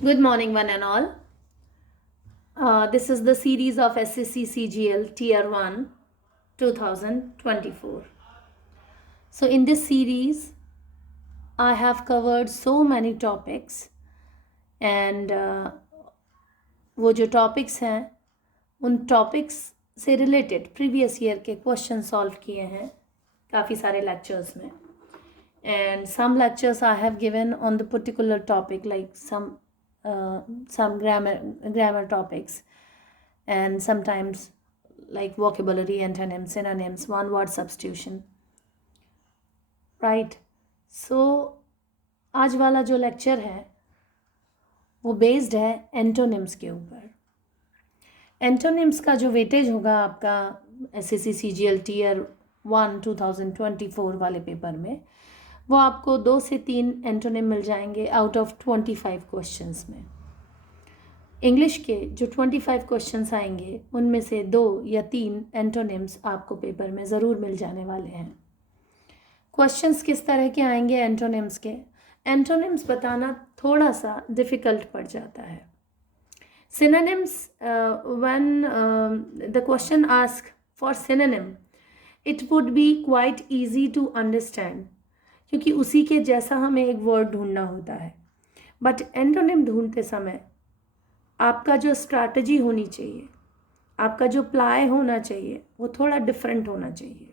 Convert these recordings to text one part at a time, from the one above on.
Good morning, one and all. This is the series of SSC CGL Tier 1 2024. So, in this series, I have covered so many topics, and वो जो topics हैं उन topics से related previous year के question solve किए हैं काफ़ी सारे लेक्चर्स में. And some lectures I have given on the particular topic, like some grammar topics, and sometimes like vocabulary, antonyms, synonyms, one word substitution, right? So आज वाला जो lecture है वो बेस्ड है एंटोनिम्स के ऊपर. एंटोनिम्स का जो वेटेज होगा आपका SSC CGL Tier 1 2024 वाले पेपर में, वो आपको 2 से 3 एंटोनिम मिल जाएंगे आउट ऑफ 25 क्वेश्चंस में. इंग्लिश के जो 25 क्वेश्चंस आएंगे उनमें से 2 या 3 एंटोनिम्स आपको पेपर में ज़रूर मिल जाने वाले हैं. क्वेश्चंस किस तरह के आएंगे एंटोनिम्स के? एंटोनिम्स बताना थोड़ा सा डिफ़िकल्ट पड़ जाता है. Synonyms, when the question asks for synonym, it would be quite easy to understand, क्योंकि उसी के जैसा हमें एक वर्ड ढूंढना होता है. बट एंटोनिम ढूंढते समय आपका जो स्ट्रैटेजी होनी चाहिए, आपका जो प्लाई होना चाहिए, वो थोड़ा डिफरेंट होना चाहिए.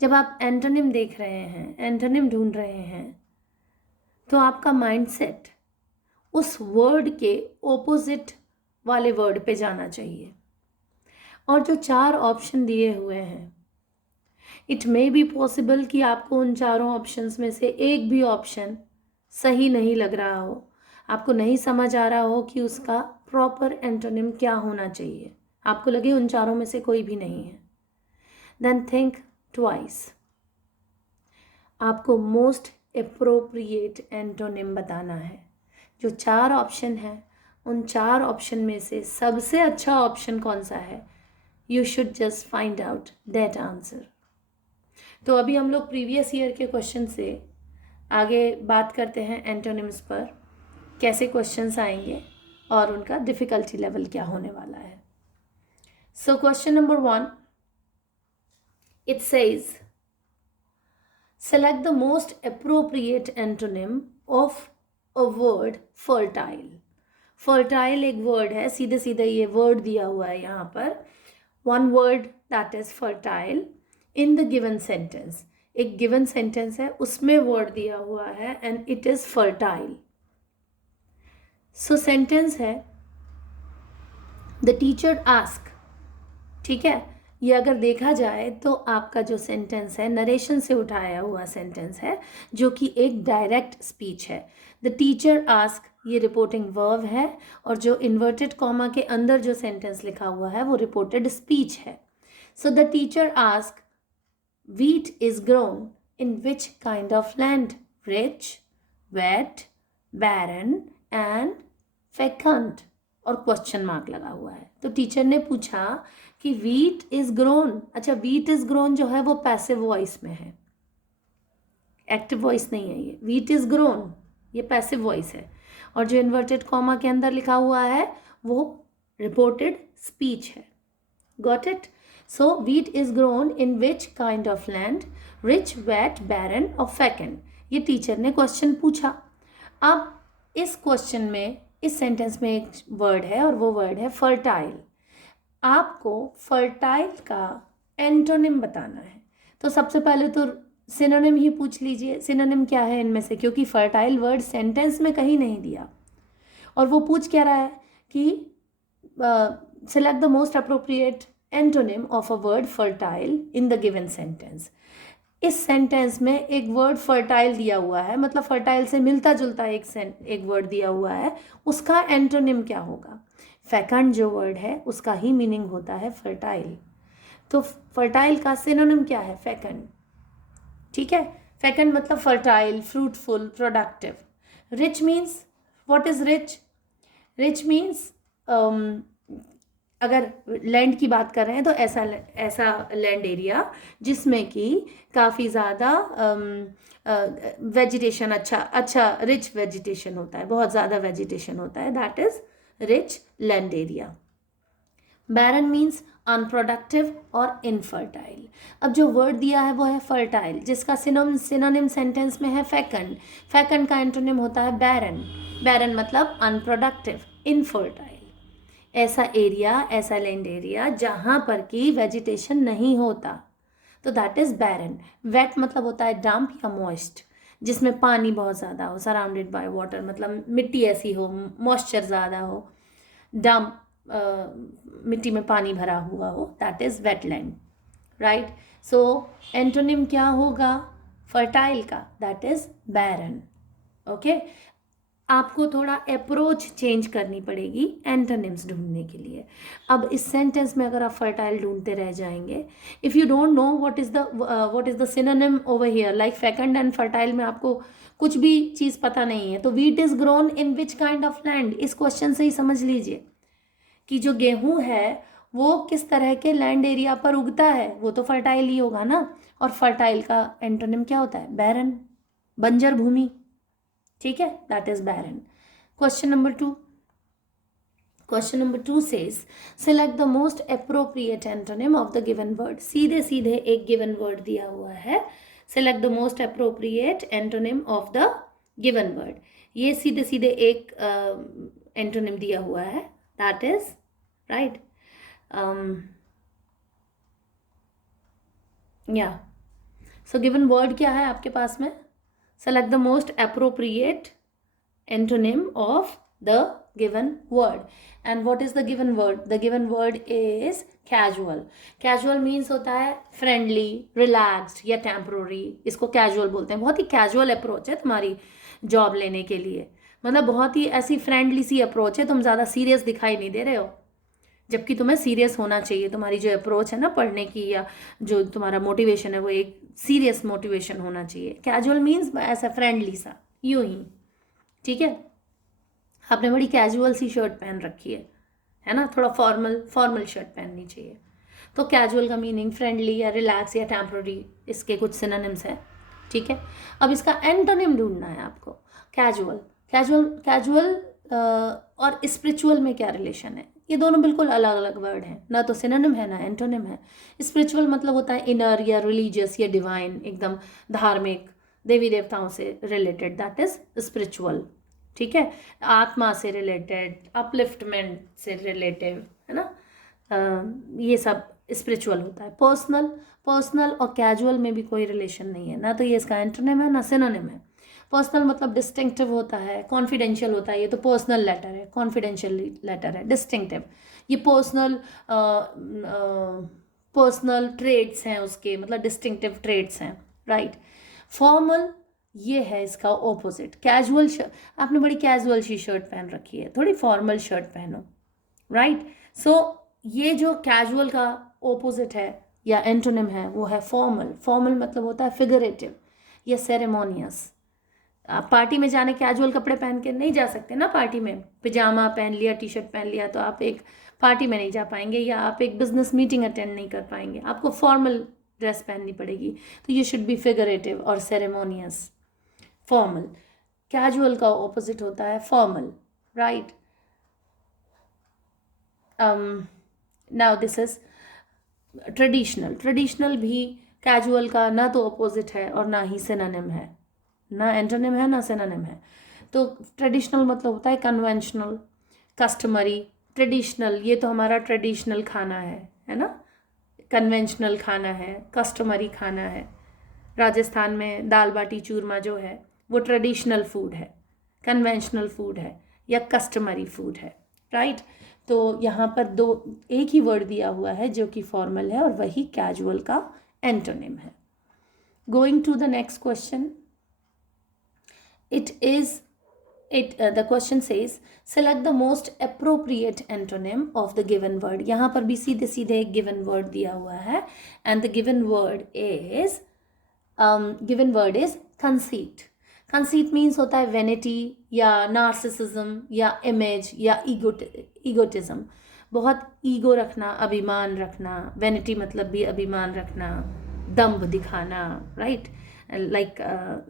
जब आप एंटोनिम देख रहे हैं, एंटोनिम ढूंढ रहे हैं, तो आपका माइंडसेट उस वर्ड के ऑपोजिट वाले वर्ड पे जाना चाहिए. और जो 4 ऑप्शन दिए हुए हैं, इट मे बी पॉसिबल कि आपको उन चारों ऑप्शंस में से एक भी ऑप्शन सही नहीं लग रहा हो, आपको नहीं समझ आ रहा हो कि उसका प्रॉपर एंटोनिम क्या होना चाहिए, आपको लगे उन चारों में से कोई भी नहीं है. Then think twice. आपको मोस्ट एप्रोप्रिएट एंटोनिम बताना है. जो 4 ऑप्शन हैं, उन 4 ऑप्शन में से सबसे अच्छा ऑप्शन कौन सा है, you should just find out that answer. तो अभी हम लोग प्रीवियस ईयर के क्वेश्चन से आगे बात करते हैं एंटोनिम्स पर, कैसे क्वेश्चंस आएंगे और उनका डिफ़िकल्टी लेवल क्या होने वाला है. So question number 1, it says select the most appropriate antonym of a word fertile. fertile एक वर्ड है, सीधे सीधे ये वर्ड दिया हुआ है यहाँ पर. one word that is fertile in the given sentence. एक given sentence है, उसमें वर्ड दिया हुआ है and it is fertile. so sentence है the teacher ask. ठीक है, ये अगर देखा जाए तो आपका जो सेंटेंस है नरेशन से उठाया हुआ सेंटेंस है, जो कि एक डायरेक्ट स्पीच है. द टीचर आस्क, ये रिपोर्टिंग वर्ब है, और जो इन्वर्टेड कॉमा के अंदर जो सेंटेंस लिखा हुआ है वो रिपोर्टेड स्पीच है. So the teacher ask, wheat is grown in which kind of land? Rich, wet, barren and fecund. और क्वेश्चन मार्क लगा हुआ है. तो टीचर ने पूछा कि वीट इज ग्रोन. अच्छा, वीट इज ग्रोन जो है वो पैसिव वॉइस में है, एक्टिव वॉइस नहीं है. ये वीट इज ग्रोन, ये पैसिव वॉइस है, और जो इन्वर्टेड कॉमा के अंदर लिखा हुआ है वो रिपोर्टेड स्पीच है. Got it? So wheat is grown in which kind of land, rich, wet, barren और फेकन. ये टीचर ने क्वेश्चन पूछा. अब इस क्वेश्चन में, इस सेंटेंस में एक वर्ड है और वो वर्ड है फर्टाइल. आपको फर्टाइल का एंटोनिम बताना है. तो सबसे पहले तो सिनोनिम ही पूछ लीजिए, सिनोनिम क्या है इनमें से, क्योंकि फर्टाइल वर्ड सेंटेंस में कहीं नहीं दिया. और वो पूछ क्या रहा है कि select the most appropriate antonym of a word fertile in the given sentence. इस सेंटेंस में एक वर्ड फर्टाइल दिया हुआ है, मतलब फर्टाइल से मिलता जुलता एक वर्ड दिया हुआ है, उसका एंटोनिम क्या होगा? फेकंड जो वर्ड है उसका ही मीनिंग होता है फर्टाइल. तो फर्टाइल का सिनोनिम क्या है? फेकंड. ठीक है, फेकंड मतलब fertile, fruitful, productive. Rich means, what is rich? Rich means अगर लैंड की बात कर रहे हैं तो ऐसा ऐसा लैंड एरिया जिसमें कि काफ़ी ज़्यादा वेजिटेशन, अच्छा रिच वेजिटेशन होता है, बहुत ज़्यादा वेजिटेशन होता है, that is rich land area. Barren means unproductive और इनफर्टाइल। अब जो वर्ड दिया है वो है फर्टाइल, जिसका सिनोनिम सेंटेंस में है फेकंड। फेकंड का एंटोनिम होता है बैरन। बैरन मतलब अनप्रोडक्टिव, इनफर्टाइल। ऐसा एरिया, ऐसा लैंड एरिया जहाँ पर कि वेजिटेशन नहीं होता, तो दैट इज बैरन। वेट मतलब होता है डैम्प या मॉइस्ट, जिसमें पानी बहुत ज़्यादा हो, सराउंडेड बाय वाटर, मतलब मिट्टी ऐसी हो, मॉइस्चर ज़्यादा हो, डैम्प मिट्टी में पानी भरा हुआ हो, that is wetland, right. So antonym क्या होगा फर्टाइल का, दैट इज बैरन। ओके, आपको थोड़ा अप्रोच चेंज करनी पड़ेगी एंटोनिम्स ढूंढने के लिए। अब इस सेंटेंस में अगर आप फर्टाइल ढूंढते रह जाएंगे, if you don't know what is the synonym over here, like fecund and fertile में आपको कुछ भी चीज़ पता नहीं है, तो wheat is grown in which kind of land, इस क्वेश्चन से ही समझ लीजिए कि जो गेहूं है वो किस तरह के लैंड एरिया पर उगता है, वो तो फर्टाइल ही होगा ना। और फर्टाइल का एंटोनिम क्या होता है, बैरन, बंजर भूमि, ठीक है, that is barren. Question number 2, question number 2 says select the most appropriate antonym of the given word। सीधे सीधे एक given word दिया हुआ है, select the most appropriate antonym of the given word। ये सीधे सीधे एक एंटोनिम दिया हुआ है, दैट इज राइट या। सो गिवन वर्ड क्या है आपके पास में, select the most appropriate antonym of the given word। and what is the given word, the given word is casual। casual means होता है friendly, relaxed या temporary, इसको casual बोलते हैं। बहुत ही casual approach है तुम्हारी जॉब लेने के लिए, मतलब बहुत ही ऐसी फ्रेंडली सी अप्रोच है, तुम ज़्यादा सीरियस दिखाई नहीं दे रहे हो, जबकि तुम्हें सीरियस होना चाहिए। तुम्हारी जो अप्रोच है ना पढ़ने की, या जो तुम्हारा मोटिवेशन है, वो एक सीरियस मोटिवेशन होना चाहिए। कैजुअल मीन्स ऐसा फ्रेंडली सा, यूं ही, ठीक है। आपने बड़ी कैजुअल सी शर्ट पहन रखी है ना, थोड़ा फॉर्मल शर्ट पहननी चाहिए। तो कैजुअल का मीनिंग फ्रेंडली या रिलैक्स या टेम्पररी, इसके कुछ सिनोनिम्स हैं, ठीक है। अब इसका एंटोनिम ढूंढना है आपको। कैजुअल, कैजुअल और स्पिरिचुअल में क्या रिलेशन है, ये दोनों बिल्कुल अलग अलग वर्ड हैं, ना तो सिनोनिम है ना एंटोनिम है। स्पिरिचुअल मतलब होता है इनर या रिलीजियस या डिवाइन, एकदम धार्मिक, देवी देवताओं से रिलेटेड, दैट इज स्पिरिचुअल, ठीक है। आत्मा से रिलेटेड, अपलिफ्टमेंट से रिलेटिव, है ना, ये सब स्पिरिचुअल होता है। पर्सनल और कैजुअल में भी कोई रिलेशन नहीं है, ना तो ये इसका एंटोनिम है ना सिनोनिम है। पर्सनल मतलब डिस्टिंक्टिव होता है, कॉन्फिडेंशियल होता है, ये तो पर्सनल लेटर है, कॉन्फिडेंशियल लेटर है। डिस्टिंक्टिव ये पर्सनल ट्रेड्स हैं उसके, मतलब डिस्टिंक्टिव ट्रेड्स हैं, राइट। फॉर्मल ये है इसका ऑपोजिट। कैजुअल, आपने बड़ी कैजुअल सी शर्ट पहन रखी है, थोड़ी फॉर्मल शर्ट पहनो, राइट। सो ये जो कैजुअल का ऑपोजिट है या एंटोनिम है वो है फॉर्मल। फॉर्मल मतलब होता है फिगरेटिव या सेरेमोनियस। आप पार्टी में जाने कैजुअल कपड़े पहन के नहीं जा सकते ना, पार्टी में पिजामा पहन लिया, टी शर्ट पहन लिया तो आप एक पार्टी में नहीं जा पाएंगे, या आप एक बिजनेस मीटिंग अटेंड नहीं कर पाएंगे, आपको फॉर्मल ड्रेस पहननी पड़ेगी। तो यू शुड बी फिगरेटिव और सेरेमोनियस, फॉर्मल। कैजुअल का ऑपोजिट होता है formal, right. Now this is traditional. Traditional भी कैजुअल का ना तो ऑपोजिट है और ना ही सिनोनिम है, ना एंटोनिम है ना सिनोनिम है। तो ट्रेडिशनल मतलब होता है कन्वेंशनल, कस्टमरी। ट्रेडिशनल ये तो हमारा ट्रेडिशनल खाना है ना, कन्वेंशनल खाना है, कस्टमरी खाना है। राजस्थान में दाल बाटी चूरमा जो है वो ट्रेडिशनल फूड है, कन्वेंशनल फूड है या कस्टमरी फूड है, राइट। तो यहाँ पर एक ही वर्ड दिया हुआ है जो कि फॉर्मल है और वही कैजुअल का एंटोनिम है। Going to the next question, the question says select the most appropriate antonym of the given word। यहाँ पर भी सीधे सीधे एक given word दिया हुआ है, and the given word is conceit। conceit means होता है vanity या narcissism या image या egotism। बहुत ईगो रखना, अभिमान रखना, वैनिटी मतलब भी अभिमान रखना, दम्भ दिखाना, राइट, लाइक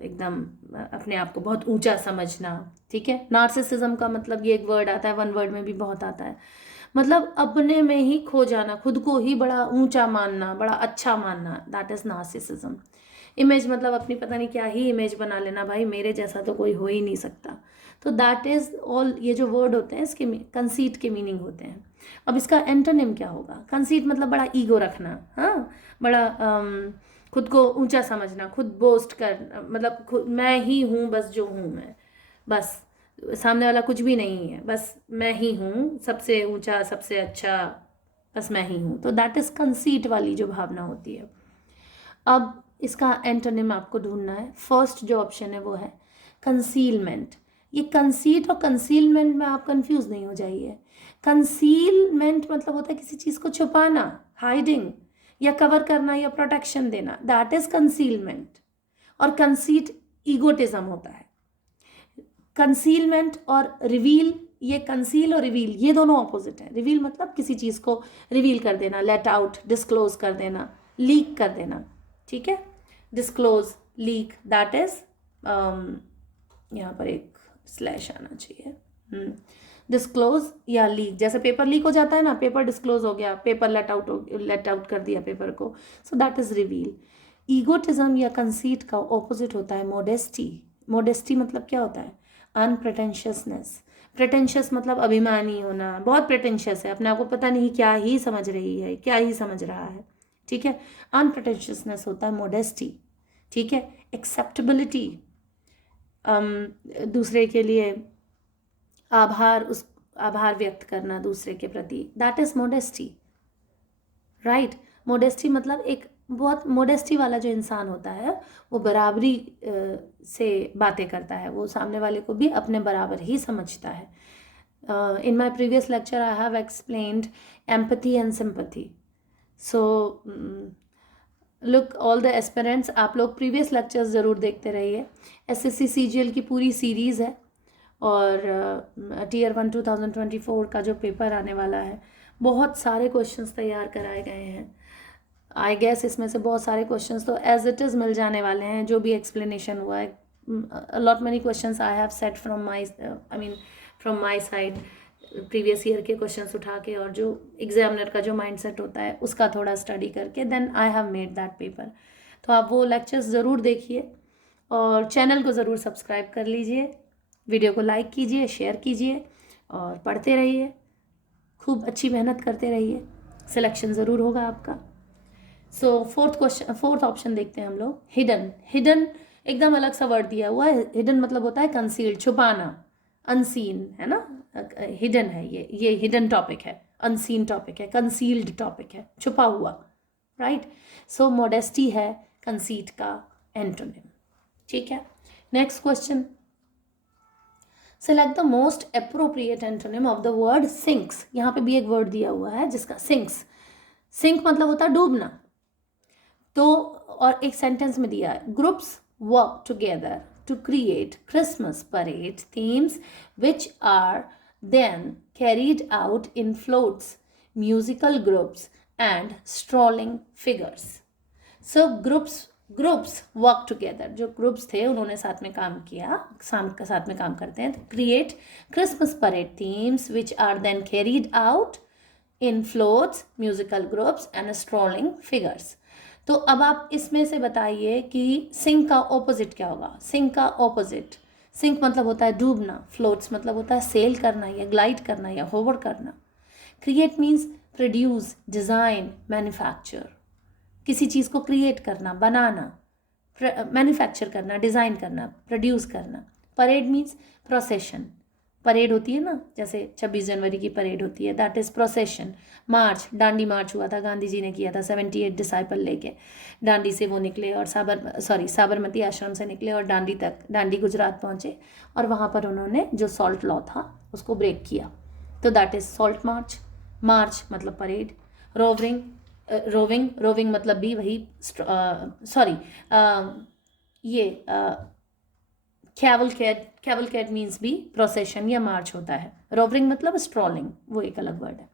एकदम अपने आप को बहुत ऊंचा समझना, ठीक है। नार्सिसिज्म का मतलब ये एक वर्ड आता है, वन वर्ड में भी बहुत आता है, मतलब अपने में ही खो जाना, खुद को ही बड़ा ऊंचा मानना, बड़ा अच्छा मानना, दैट इज नार्सिसिज्म। इमेज मतलब अपनी पता नहीं क्या ही इमेज बना लेना, भाई मेरे जैसा तो कोई हो ही नहीं सकता। तो दैट इज ऑल, ये जो वर्ड होते हैं इसके कंसीट के मीनिंग होते हैं। अब इसका एंटोनिम क्या होगा? कंसीट मतलब बड़ा ईगो रखना, हाँ, बड़ा खुद को ऊंचा समझना, खुद बोस्ट कर, मतलब खुद मैं ही हूँ, बस जो हूँ मैं, बस सामने वाला कुछ भी नहीं है, बस मैं ही हूँ, सबसे ऊंचा, सबसे अच्छा, बस मैं ही हूँ। तो दैट इज कंसीट वाली जो भावना होती है। अब इसका एंटोनिम आपको ढूंढना है। फर्स्ट जो ऑप्शन है वो है कंसीलमेंट। ये कंसीट और कंसीलमेंट में आप कंफ्यूज नहीं हो जाइए। कंसीलमेंट मतलब होता है किसी चीज़ को छुपाना, हाइडिंग, या कवर करना, या प्रोटेक्शन देना, दैट इज कंसीलमेंट। और कंसीट ईगोटिज्म होता है। कंसीलमेंट और रिवील, ये कंसील और रिवील ये दोनों ऑपोजिट है। रिवील मतलब किसी चीज़ को रिवील कर देना, लेट आउट, डिस्क्लोज कर देना, लीक कर देना, ठीक है। डिस्क्लोज, लीक, दैट इज, यहाँ पर एक स्लैश आना चाहिए, डिस्क्लोज या लीक, जैसे पेपर लीक हो जाता है ना, पेपर डिस्क्लोज हो गया, पेपर लेट आउट कर दिया पेपर को, सो दैट इज रिवील। ईगोटिज्म या कंसीट का ऑपोजिट होता है मोडेस्टी। मोडेस्टी मतलब क्या होता है? अनप्रिटेंशियसनेस। प्रिटेंशियस मतलब अभिमानी होना, बहुत प्रिटेंशियस है, अपने आप को पता नहीं क्या ही समझ रही है, क्या ही समझ रहा है, ठीक है। अनप्रिटेंशियसनेस होता है मोडेस्टी, ठीक है। एक्सेप्टेबिलिटी, दूसरे के लिए आभार व्यक्त करना दूसरे के प्रति, that is modesty, right. Modesty मतलब एक बहुत मोडेस्टी वाला जो इंसान होता है वो बराबरी से बातें करता है, वो सामने वाले को भी अपने बराबर ही समझता है। In my previous lecture I have explained empathy and sympathy. So look all the aspirants, आप लोग प्रीवियस लेक्चर्स ज़रूर देखते रहिए। एसएससी सीजीएल की पूरी सीरीज़ है, और टीयर 1 2024 का जो पेपर आने वाला है, बहुत सारे क्वेश्चंस तैयार कराए गए हैं। आई गेस इसमें से बहुत सारे क्वेश्चंस तो एज इट इज़ मिल जाने वाले हैं, जो भी एक्सप्लेनेशन हुआ है। Lot many questions I have set from my side, previous year के क्वेश्चंस उठा के, और जो एग्जामिनर का जो माइंडसेट होता है उसका थोड़ा स्टडी करके then I have made that paper. तो आप वो लेक्चर्स ज़रूर देखिए, और चैनल को ज़रूर सब्सक्राइब कर लीजिए, वीडियो को लाइक कीजिए, शेयर कीजिए, और पढ़ते रहिए, खूब अच्छी मेहनत करते रहिए, सिलेक्शन ज़रूर होगा आपका। सो फोर्थ ऑप्शन देखते हैं हम लोग, हिडन। हिडन एकदम अलग सा वर्ड दिया हुआ है। हिडन मतलब होता है कंसील्ड, छुपाना, अनसीन, है ना। हिडन है ये हिडन टॉपिक है, अनसीन टॉपिक है, कंसील्ड टॉपिक है, छुपा हुआ, राइट। सो मोडेस्टी है कंसीट का एंटोनिम, ठीक है। Next question, select the most appropriate antonym of the word sinks. यहाँ पे भी एक वर्ड दिया हुआ है जिसका सिंक्स, सिंक मतलब होता है डूबना। तो और एक सेंटेंस में दिया है, groups work together to create Christmas parade themes which are then carried out in floats, musical groups and strolling figures. So groups work together, जो ग्रुप्स थे उन्होंने साथ में काम किया, साथ में काम करते हैं, तो create Christmas parade themes which are then carried out in floats, musical groups and strolling figures. तो अब आप इसमें से बताइए कि सिंक का ऑपोजिट क्या होगा? सिंक का ऑपोजिट, सिंक मतलब होता है डूबना, फ्लोट्स मतलब होता है सेल करना या ग्लाइड करना या होवर करना। Create means produce, design, manufacture, किसी चीज़ को क्रिएट करना, बनाना, मैन्युफैक्चर करना, डिज़ाइन करना, प्रोड्यूस करना। परेड मीन्स प्रोसेशन, परेड होती है ना, जैसे 26 जनवरी की परेड होती है, दैट इज़ प्रोसेशन। मार्च, डांडी मार्च हुआ था, गांधी जी ने किया था, 78 डिसाइपल लेके डांडी से वो निकले, और साबरमती आश्रम से निकले और डांडी गुजरात पहुँचे, और वहाँ पर उन्होंने जो सॉल्ट लॉ था उसको ब्रेक किया, तो दैट इज़ सॉल्ट मार्च। मार्च मतलब परेड। रोविंग मतलब भी वही, ये कैवलकेड मीन्स भी प्रोसेशन या मार्च होता है। रोवरिंग मतलब स्ट्रॉलिंग, वो एक अलग वर्ड है।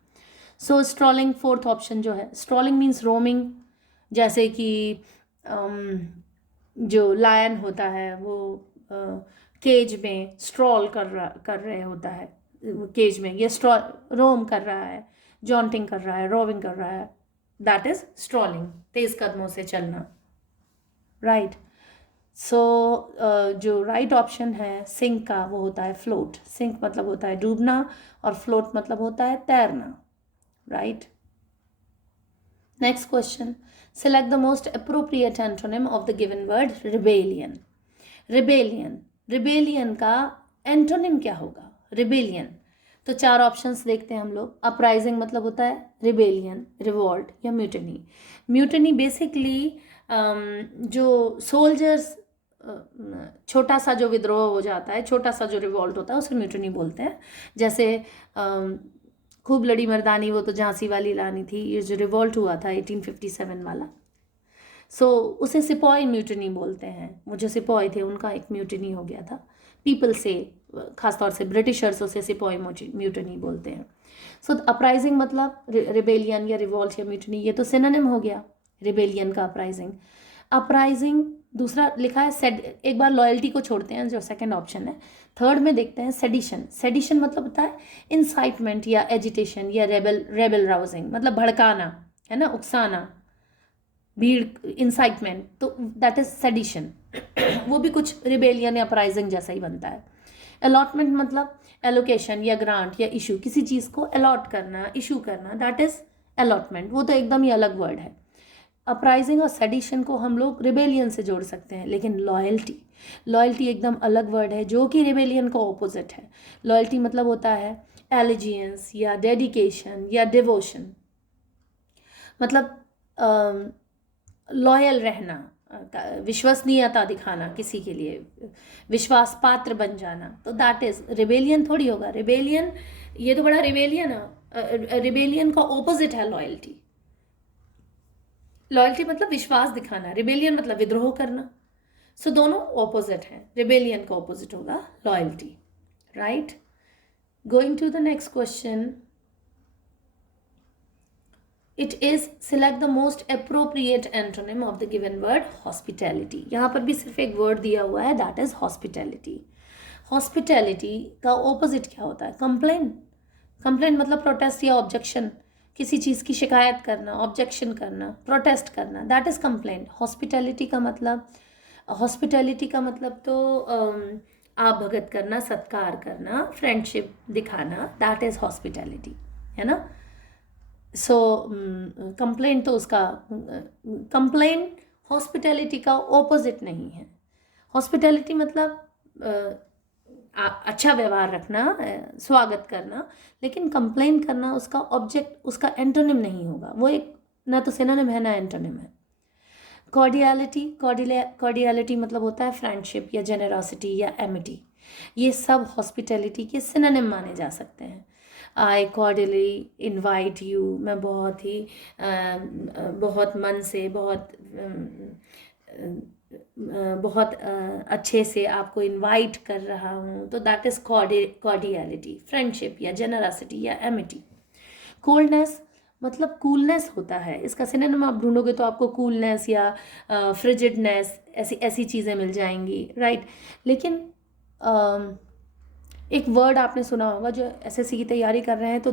सो स्ट्रॉलिंग फोर्थ ऑप्शन जो है, स्ट्रॉलिंग मीन्स रोमिंग, जैसे कि जो लायन होता है वो केज में स्ट्रॉल कर रहे होता है, केज में ये रोम कर रहा है, जॉन्टिंग कर रहा है, रोविंग कर रहा है, दैट इज स्ट्रॉलिंग, तेज कदमों से चलना, राइट। सो जो राइट ऑप्शन है सिंक का वो होता है फ्लोट। सिंक मतलब होता है डूबना और फ्लोट मतलब होता है तैरना, right. Next question, select the most appropriate antonym of the given word rebellion। rebellion का एंटोनिम क्या होगा? rebellion, तो 4 ऑप्शंस देखते हैं हम लोग। अपराइजिंग मतलब होता है रिबेलियन, रिवॉल्ट या म्यूटनी। म्यूटनी बेसिकली जो सोल्जर्स, छोटा सा जो विद्रोह हो जाता है, छोटा सा जो रिवॉल्ट होता है उसे म्यूटनी बोलते हैं। जैसे खूब लड़ी मर्दानी, वो तो झांसी वाली रानी थी, ये जो रिवॉल्ट हुआ था 1857 वाला, उसे सिपाही म्यूटनी बोलते हैं। वो जो सिपाही थे उनका एक म्यूटनी हो गया था। पीपल से, खासतौर से ब्रिटिशर्स, उसे सिपाही म्यूटनी बोलते हैं। अपराइजिंग मतलब रिबेलियन या रिवॉल्ट या म्यूटनी, ये तो सिनोनिम हो गया रिबेलियन का अपराइजिंग। अपराइजिंग दूसरा लिखा है एक बार लॉयल्टी को छोड़ते हैं जो सेकंड ऑप्शन है, थर्ड में देखते हैं सेडिशन। सेडिशन मतलब होता है इंसाइटमेंट या एजिटेशन या रेबल राउजिंग, मतलब भड़काना, है ना, उकसाना, भीड़, इंसाइटमेंट, तो दैट इज सेडिशन। वो भी कुछ रिबेलियन या अपराइजिंग जैसा ही बनता है। अलॉटमेंट मतलब एलोकेशन या ग्रांट या इशू, किसी चीज़ को अलॉट करना, इशू करना, दैट इज अलॉटमेंट। वो तो एकदम ही अलग वर्ड है। अपराइजिंग और सेडिशन को हम लोग रिबेलियन से जोड़ सकते हैं, लेकिन लॉयल्टी एकदम अलग वर्ड है जो कि रिबेलियन का ऑपोजिट है। लॉयल्टी मतलब होता है एलिजियंस या डेडिकेशन या डिवोशन, मतलब लॉयल रहना, विश्वसनीयता दिखाना, किसी के लिए विश्वास पात्र बन जाना, तो दैट इज रिबेलियन। थोड़ी होगा रिबेलियन, ये तो बड़ा रिबेलियन है। रिबेलियन का ऑपोजिट है लॉयल्टी। लॉयल्टी मतलब विश्वास दिखाना, रिबेलियन मतलब विद्रोह करना। दोनों ऑपोजिट हैं, रिबेलियन का ऑपोजिट होगा loyalty, right. Going to the next question, it is select the most appropriate antonym of the given word hospitality. यहाँ पर भी सिर्फ एक वर्ड दिया हुआ है, दैट इज हॉस्पिटैलिटी। हॉस्पिटैलिटी का ऑपोजिट क्या होता है? कंप्लेन। कंप्लेन मतलब प्रोटेस्ट या ऑब्जेक्शन, किसी चीज़ की शिकायत करना, ऑब्जेक्शन करना, प्रोटेस्ट करना, दैट इज कंप्लेन। हॉस्पिटैलिटी का मतलब तो आप भगत करना, सत्कार करना, फ्रेंडशिप दिखाना, दैट इज हॉस्पिटैलिटी, है ना। कंप्लेंट तो उसका कंप्लेंट हॉस्पिटैलिटी का ऑपोजिट नहीं है। हॉस्पिटैलिटी मतलब अच्छा व्यवहार रखना, स्वागत करना, लेकिन कंप्लेन करना उसका ऑब्जेक्ट, उसका एंटोनिम नहीं होगा। वो एक ना तो सिनोनिम है ना एंटोनिम है। कॉर्डियलिटी मतलब होता है फ्रेंडशिप या जेनरॉसिटी या एमिटी। ये सब हॉस्पिटैलिटी के सिनोनिम माने जा सकते हैं। आई कॉर्डियली इनवाइट यू, मैं बहुत मन से, बहुत अच्छे से आपको इनवाइट कर रहा हूँ, तो दैट इज कॉर्डियलिटी, फ्रेंडशिप या जेनरॉसिटी या एमिटी। कोल्डनेस मतलब कूलनेस होता है, इसका सिनोनिम आप ढूंढोगे तो आपको कूलनेस या फ्रिजिडनेस, ऐसी चीज़ें मिल जाएंगी, राइट। लेकिन एक वर्ड आपने सुना होगा, जो एसएससी की तैयारी कर रहे हैं तो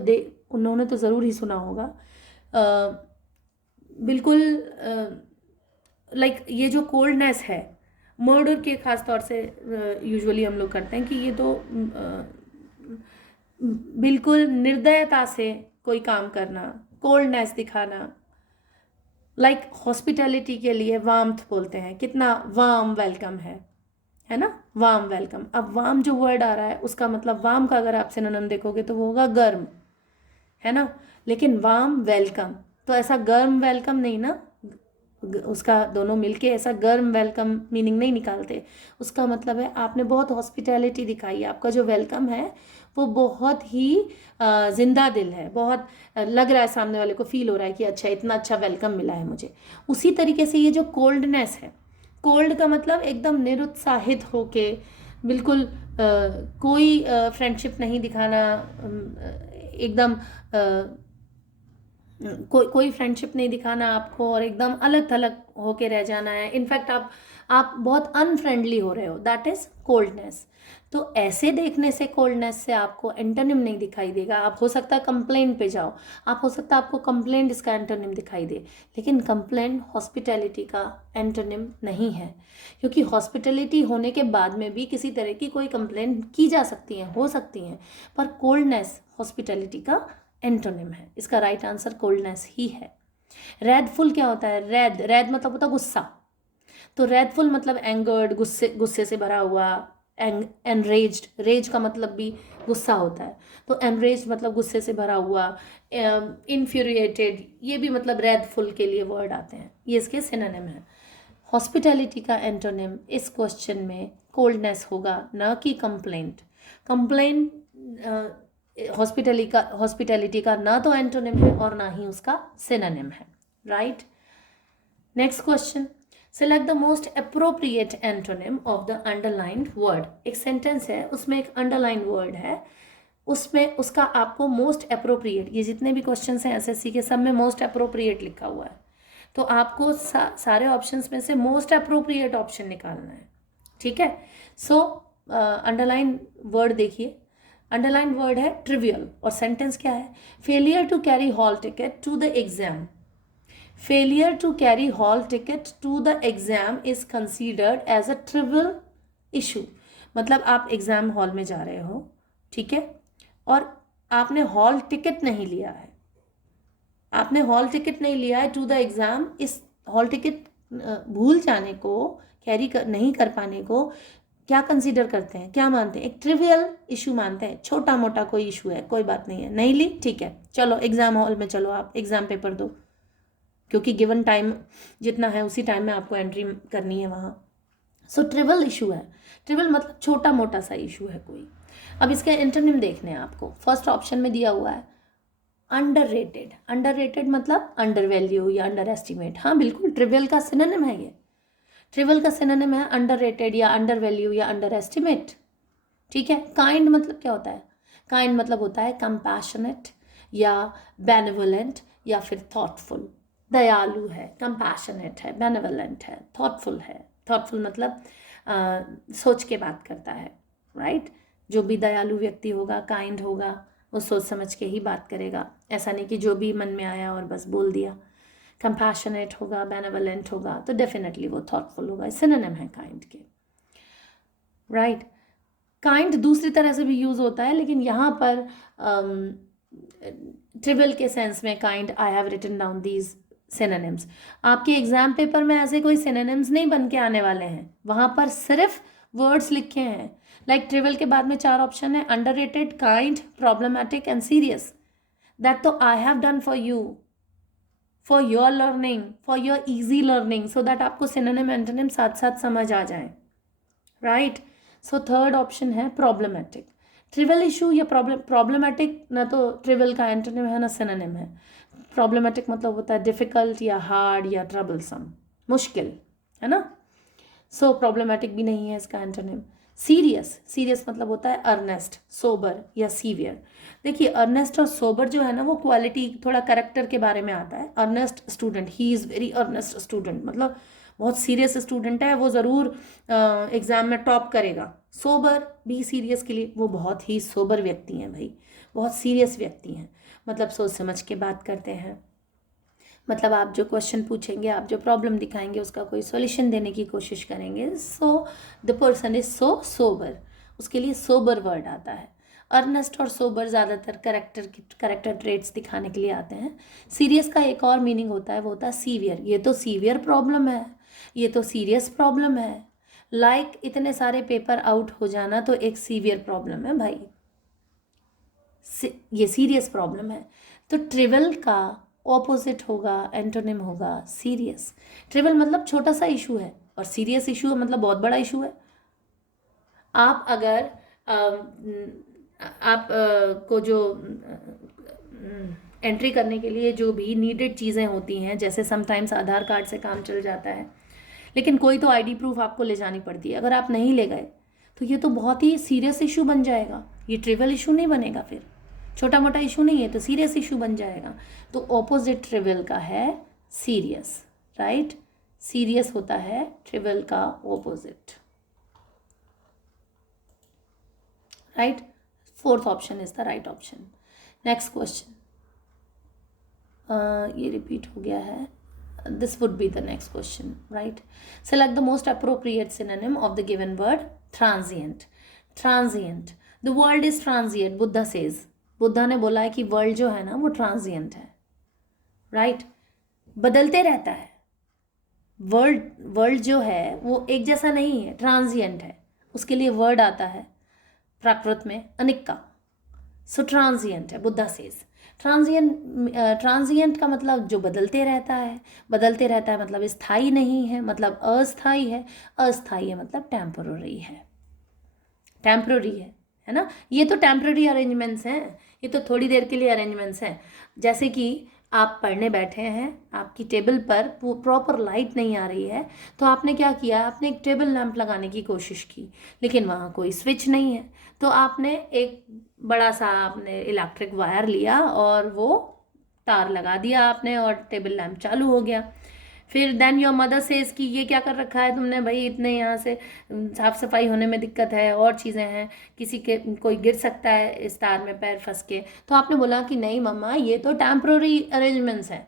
उन्होंने तो ज़रूर ही सुना होगा, बिल्कुल लाइक ये जो कोल्डनेस है, मर्डर के ख़ास तौर से यूजुअली हम लोग करते हैं कि ये तो बिल्कुल निर्दयता से कोई काम करना, कोल्डनेस दिखाना। लाइक हॉस्पिटैलिटी के लिए वार्मथ बोलते हैं, कितना वार्म वेलकम है ना, वार्म वेलकम। अब वार्म जो वर्ड आ रहा है उसका मतलब, वार्म का अगर आप सिनोनिम देखोगे तो वो होगा गर्म, है ना। लेकिन वार्म वेलकम तो ऐसा गर्म वेलकम नहीं ना, उसका दोनों मिलके ऐसा गर्म वेलकम मीनिंग नहीं निकालते। उसका मतलब है आपने बहुत हॉस्पिटैलिटी दिखाई, आपका जो वेलकम है वो बहुत ही जिंदा दिल है, बहुत लग रहा है सामने वाले को, फील हो रहा है कि अच्छा इतना अच्छा वेलकम मिला है मुझे। उसी तरीके से ये जो कोल्डनेस है, कोल्ड का मतलब एकदम निरुत्साहित होके, बिल्कुल कोई फ्रेंडशिप नहीं दिखाना, एकदम कोई फ्रेंडशिप नहीं दिखाना आपको और एकदम अलग थलग होके रह जाना है, इनफैक्ट आप बहुत अनफ्रेंडली हो रहे हो, दैट इज कोल्डनेस। तो ऐसे देखने से कोल्डनेस से आपको एंटोनिम नहीं दिखाई देगा। आप हो सकता है कंप्लेंट पे जाओ, आप हो सकता है आपको कंप्लेंट इसका एंटोनिम दिखाई दे, लेकिन कंप्लेंट हॉस्पिटैलिटी का एंटोनिम नहीं है, क्योंकि हॉस्पिटैलिटी होने के बाद में भी किसी तरह की कोई कंप्लेंट की जा सकती है, हो सकती हैं, पर कोल्डनेस हॉस्पिटैलिटी का एंटोनिम है। इसका राइट आंसर कोल्डनेस ही है। रैदफुल क्या होता है? रैद मतलब होता है गुस्सा, तो रैदफुल मतलब एंगर्ड, गुस्से से भरा हुआ, एनरेज्ड, रेज का मतलब भी गुस्सा होता है, तो एनरेज्ड मतलब गुस्से से भरा हुआ, इन्फ्यूरिएटेड, ये भी मतलब रैदफुल के लिए वर्ड आते हैं, ये इसके सिनोनिम है। हॉस्पिटैलिटी का एंटोनिम इस क्वेश्चन में कोल्डनेस होगा, ना कि कंप्लेंट। कंप्लेंट हॉस्पिटैलिटी का ना तो एंटोनिम है और ना ही उसका सिनोनिम है, right. Next question, select the most appropriate antonym of the underlined word. एक सेंटेंस है, उसमें एक अंडरलाइन वर्ड है, उसमें उसका आपको मोस्ट अप्रोप्रिएट, ये जितने भी क्वेश्चंस हैं एसएससी के सब में मोस्ट अप्रोप्रिएट लिखा हुआ है, तो आपको सारे ऑप्शंस में से मोस्ट अप्रोप्रिएट ऑप्शन निकालना है, ठीक है। सो अंडरलाइन वर्ड देखिए, अंडरलाइन वर्ड है ट्रिवियल, और सेंटेंस क्या है? Failure to carry hall ticket to the exam, failure to carry hall ticket to the exam is considered as a trivial issue. मतलब आप एग्जाम हॉल में जा रहे हो, ठीक है, और आपने हॉल टिकट नहीं लिया है, आपने हॉल टिकट नहीं लिया है टू द एग्जाम। इस हॉल टिकट भूल जाने को, नहीं कर पाने को क्या कंसीडर करते हैं, क्या मानते हैं? एक ट्रिवियल इशू मानते हैं, छोटा मोटा कोई इशू है, कोई बात नहीं है, नहीं ली, ठीक है, चलो एग्जाम हॉल में चलो, आप एग्जाम पेपर दो, क्योंकि गिवन टाइम जितना है उसी टाइम में आपको एंट्री करनी है वहाँ। सो ट्रिवियल इशू है, ट्रिवियल मतलब छोटा मोटा सा इशू है कोई। अब इसके एंटोनिम देखने हैं आपको, फर्स्ट ऑप्शन में दिया हुआ है अंडररेटेड। अंडररेटेड मतलब अंडर वैल्यू या अंडर एस्टिमेट, हाँ बिल्कुल ट्रिवियल का सिनोनिम है ये, ट्रिवियल का सिनोनिम है अंडररेटेड या अंडर वैल्यू या अंडर एस्टिमेट, ठीक है। काइंड मतलब क्या होता है? काइंड मतलब होता है कंपैशनेट या बेनेवोलेंट या फिर थॉटफुल। दयालु है, कंपैशनेट है, बेनेवोलेंट है, थॉटफुल है। थॉटफुल मतलब सोच के बात करता है, राइट। जो भी दयालु व्यक्ति होगा, काइंड होगा, वो सोच समझ के ही बात करेगा, ऐसा नहीं कि जो भी मन में आया और बस बोल दिया। कंपैशनेट होगा, बेनेवोलेंट होगा, तो डेफिनेटली वो थॉटफुल होगा, सिनोनिम है काइंड के, राइट। काइंड दूसरी तरह से भी यूज़ होता है, लेकिन यहाँ पर ट्रिवियल के सेंस में kind, I have written down these synonyms. आपके एग्जाम पेपर में ऐसे कोई सिनोनिम्स नहीं बन के आने वाले हैं, वहाँ पर सिर्फ वर्ड्स लिखे हैं। लाइक ट्रिवियल के बाद में 4 ऑप्शन है, underrated, kind, problematic and serious. That तो I have done for you, for your learning, for your easy learning, so that आपको सिनोनिम एंटोनिम साथ साथ समझ आ जाए, राइट। सो थर्ड ऑप्शन है प्रॉब्लमैटिक। ट्रिवियल इशू या प्रॉब्लमैटिक ना तो ट्रिवियल का एंटोनिम है ना सिनोनिम है। प्रॉब्लमैटिक मतलब होता है डिफिकल्ट या हार्ड या ट्रबलसम, मुश्किल, है ना। सो प्रॉब्लमैटिक भी नहीं है इसका एंटोनिम। सीरियस, सीरियस मतलब होता है अर्नेस्ट, सोबर या सीवियर। देखिए अर्नेस्ट और सोबर जो है ना, वो क्वालिटी, थोड़ा कैरेक्टर के बारे में आता है। Earnest student, he is very earnest student, मतलब बहुत सीरियस स्टूडेंट है, वो ज़रूर एग्ज़ाम में टॉप करेगा। सोबर भी सीरियस के लिए, वो बहुत ही सोबर व्यक्ति हैं भाई, बहुत सीरियस व्यक्ति हैं, मतलब सोच समझ के बात करते हैं। मतलब आप जो क्वेश्चन पूछेंगे, आप जो प्रॉब्लम दिखाएंगे, उसका कोई सॉल्यूशन देने की कोशिश करेंगे। So the person is so sober, उसके लिए सोबर वर्ड आता है। अर्नेस्ट और सोबर ज़्यादातर करेक्टर ट्रेट्स दिखाने के लिए आते हैं। सीरियस का एक और मीनिंग होता है, वो होता है सीवियर। ये तो सीवियर प्रॉब्लम है, ये तो सीरियस प्रॉब्लम है। लाइक इतने सारे पेपर आउट हो जाना तो एक सीवियर प्रॉब्लम है भाई, ये सीरियस प्रॉब्लम है। तो ट्रिवियल का ऑपोजिट होगा, एंटोनिम होगा सीरियस। ट्रिवियल मतलब छोटा सा इशू है, और सीरियस इशू है मतलब बहुत बड़ा इशू है। आप अगर आप को जो एंट्री करने के लिए जो भी नीडेड चीज़ें होती हैं, जैसे समटाइम्स आधार कार्ड से काम चल जाता है, लेकिन कोई तो आईडी प्रूफ आपको ले जानी पड़ती है, अगर आप नहीं ले गए तो ये तो बहुत ही सीरियस इशू बन जाएगा, ये ट्रिवियल इशू नहीं बनेगा फिर। छोटा मोटा इशू नहीं है तो सीरियस इशू बन जाएगा। तो ऑपोजिट ट्रिवियल का है सीरियस, राइट। सीरियस होता है ट्रिवियल का opposite, right. Fourth option is the right option. Next question, ये रिपीट हो गया है, this would be the next question, right? Select the most appropriate synonym of the given word transient. Transient, the world is transient, Buddha says. Buddha ने बोला है कि world जो है ना वो ट्रांजिएंट है, राइट, बदलते रहता है। वर्ल्ड जो है वो एक जैसा नहीं है, ट्रांजिएंट है। उसके लिए वर्ड आता है प्राकृत में अनिक्का, सो ट्रांजिएंट है, बुद्धा सेज। ट्रांजिएंट का मतलब जो बदलते रहता है, बदलते रहता है मतलब स्थायी नहीं है, मतलब अस्थायी है, अस्थायी है मतलब टेम्पररी है, टेम्पररी है ना। ये तो टेम्पररी अरेंजमेंट्स हैं, ये तो थोड़ी देर के लिए अरेंजमेंट्स हैं। जैसे कि आप पढ़ने बैठे हैं, आपकी टेबल पर प्रॉपर लाइट नहीं आ रही है, तो आपने क्या किया, आपने एक टेबल लैंप लगाने की कोशिश की, लेकिन वहाँ कोई स्विच नहीं है, तो आपने एक बड़ा सा आपने इलेक्ट्रिक वायर लिया और वो तार लगा दिया आपने और टेबल लैंप चालू हो गया। फिर देन योर मदर सेज कि ये क्या कर रखा है तुमने भाई, इतने यहाँ से साफ सफाई होने में दिक्कत है और चीज़ें हैं, किसी के कोई गिर सकता है इस तार में पैर फंस के। तो आपने बोला कि नहीं मम्मा ये तो टेम्पररी अरेंजमेंट्स है,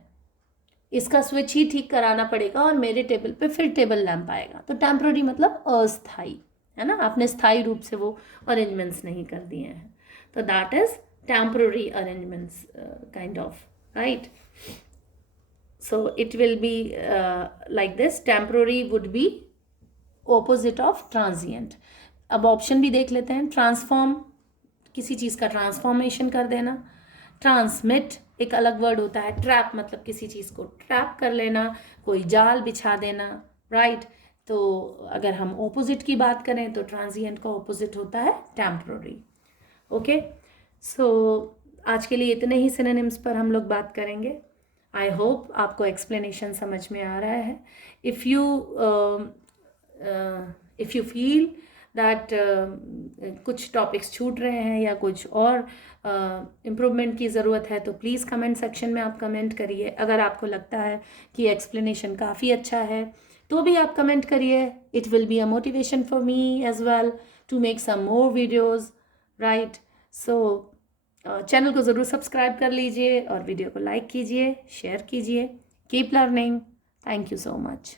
इसका स्विच ही ठीक कराना पड़ेगा और मेरे टेबल पे फिर टेबल लैंप आएगा। तो टेम्पररी मतलब अस्थाई, है ना, आपने स्थायी रूप से वो अरेंजमेंट्स नहीं कर दिए हैं, तो that is temporary arrangements kind of, right. So it will be like this, temporary would be opposite of transient. अब ऑप्शन भी देख लेते हैं। ट्रांसफॉर्म, किसी चीज़ का ट्रांसफॉर्मेशन कर देना। ट्रांसमिट एक अलग वर्ड होता है। ट्रैप मतलब किसी चीज़ को ट्रैप कर लेना, कोई जाल बिछा देना, राइट। तो अगर हम ऑपोजिट की बात करें तो ट्रांजिएंट का ऑपोजिट होता है टेम्पररी। ओके, सो आज के लिए इतने ही सिनोनिम्स पर हम लोग बात करेंगे। आई होप आपको एक्सप्लेनेशन समझ में आ रहा है। इफ़ यू फील दैट कुछ टॉपिक्स छूट रहे हैं या कुछ और इम्प्रूवमेंट की ज़रूरत है तो प्लीज़ कमेंट सेक्शन में आप कमेंट करिए। अगर आपको लगता है कि एक्सप्लेनेशन काफ़ी अच्छा है तो भी आप कमेंट करिए। It will be a motivation for me as well to make some more videos, right. So channel को ज़रूर सब्सक्राइब कर लीजिए और वीडियो को लाइक कीजिए, शेयर कीजिए। Keep learning. Thank you so much.